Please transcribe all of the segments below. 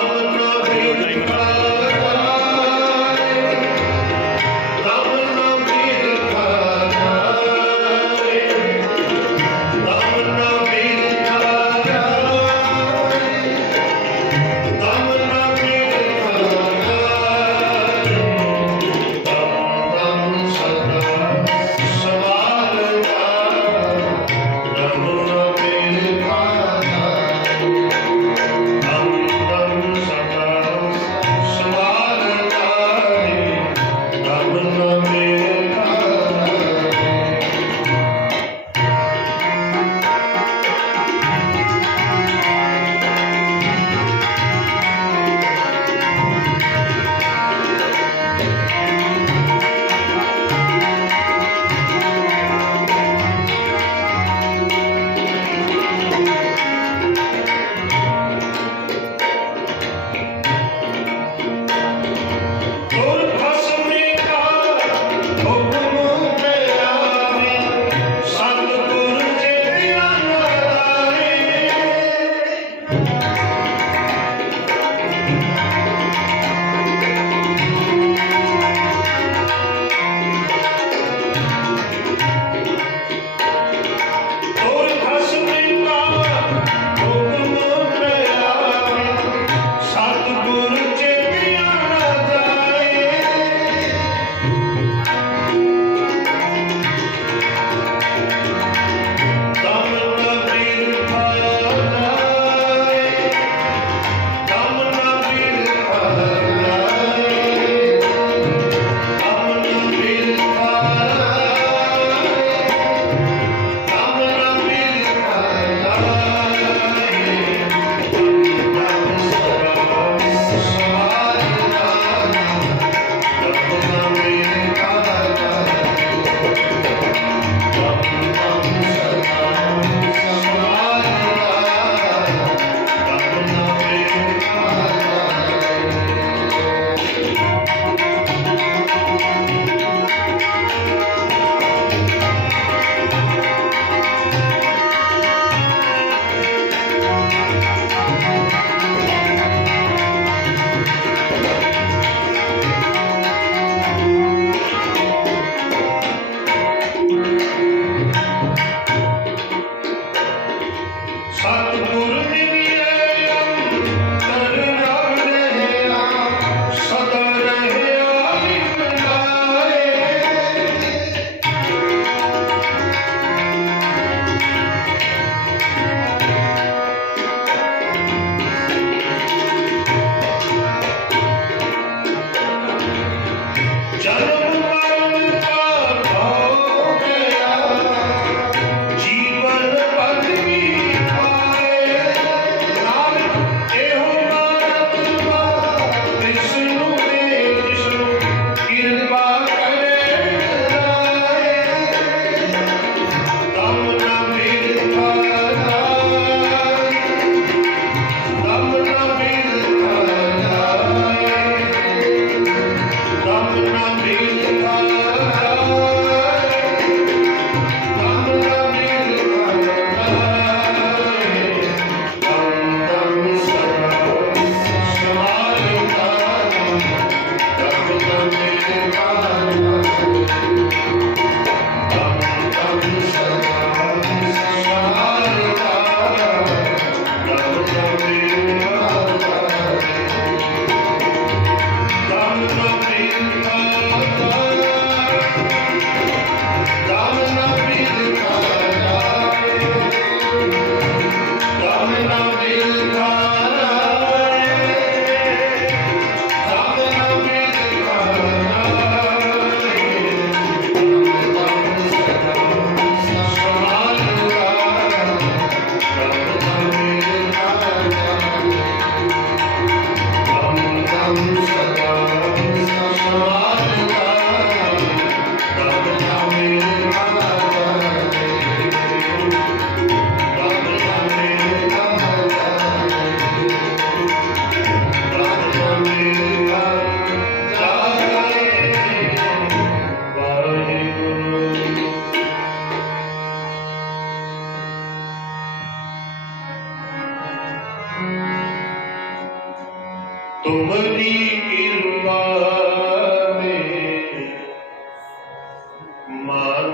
Lord, name of God.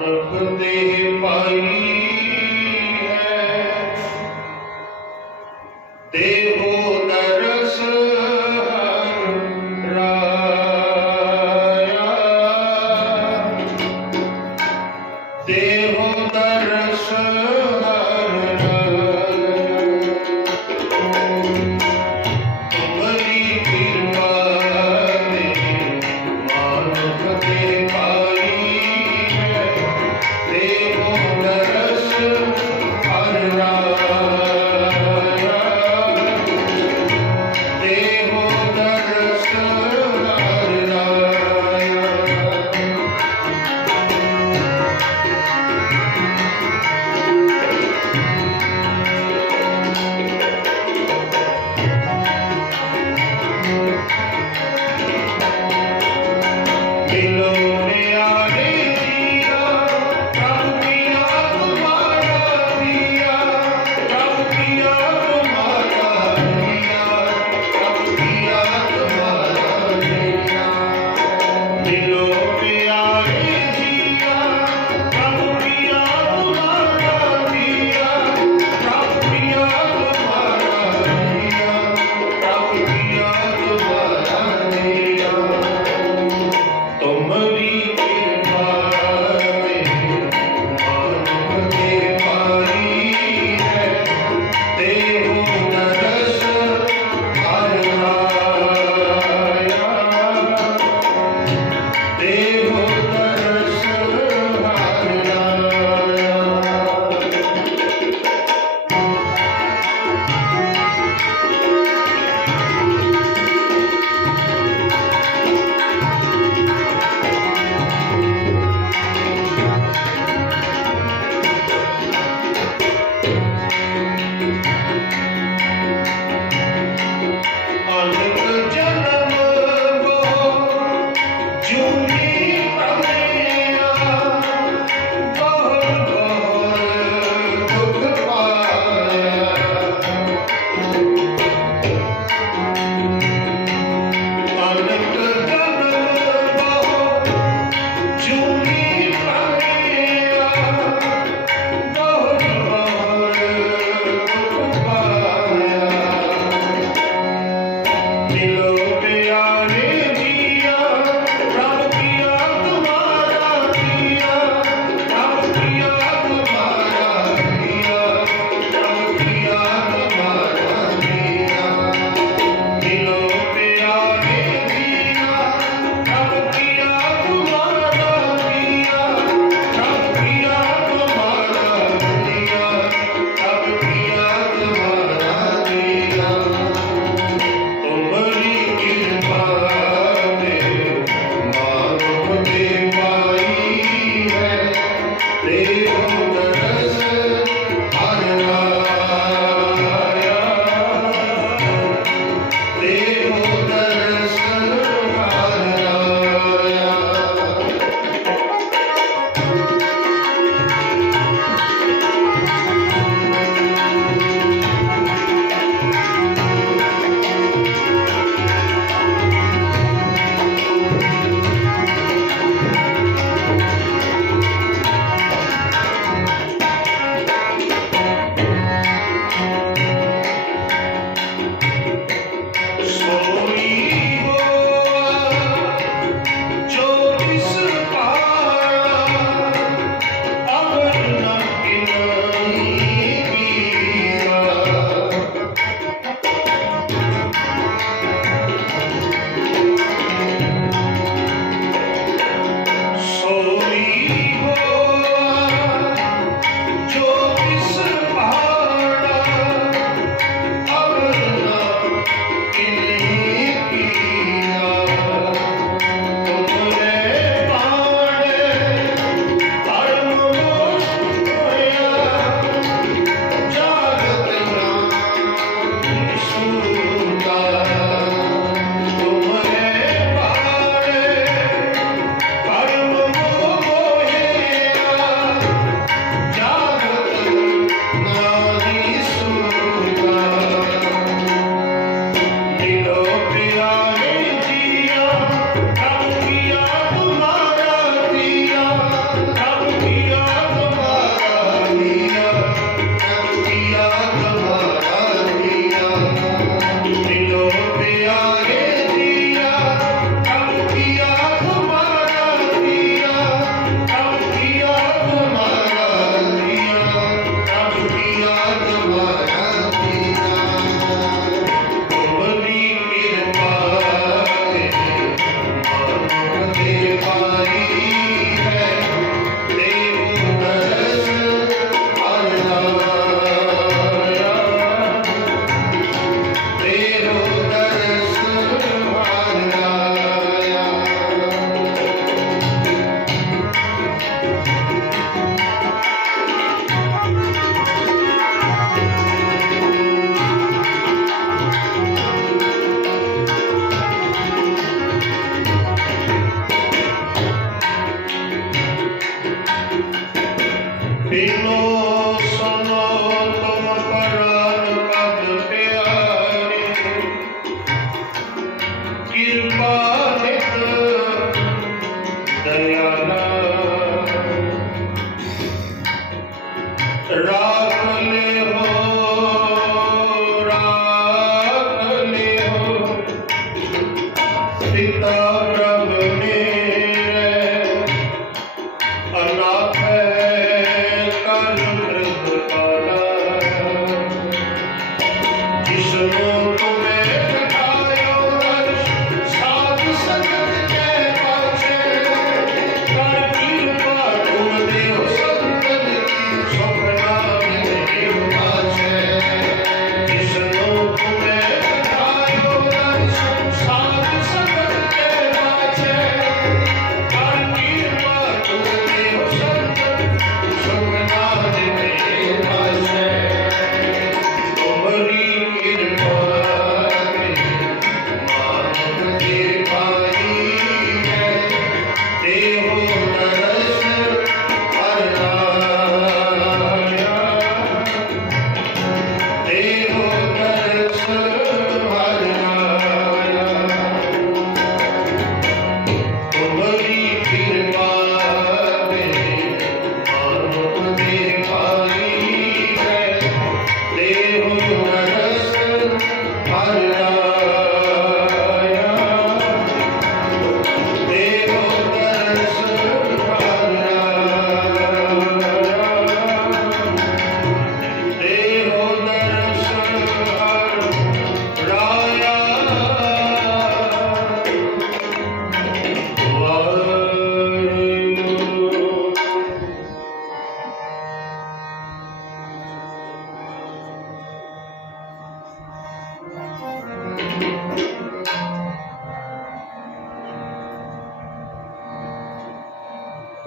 பருகுதே பை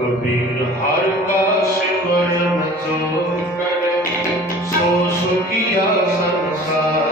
ਕਬੀਰ ਹਰ ਕਾ ਸਿਮਰਨ ਜੋ ਕਰੇ ਸੋ ਸੁਖੀਆ ਸੰਸਾਰ।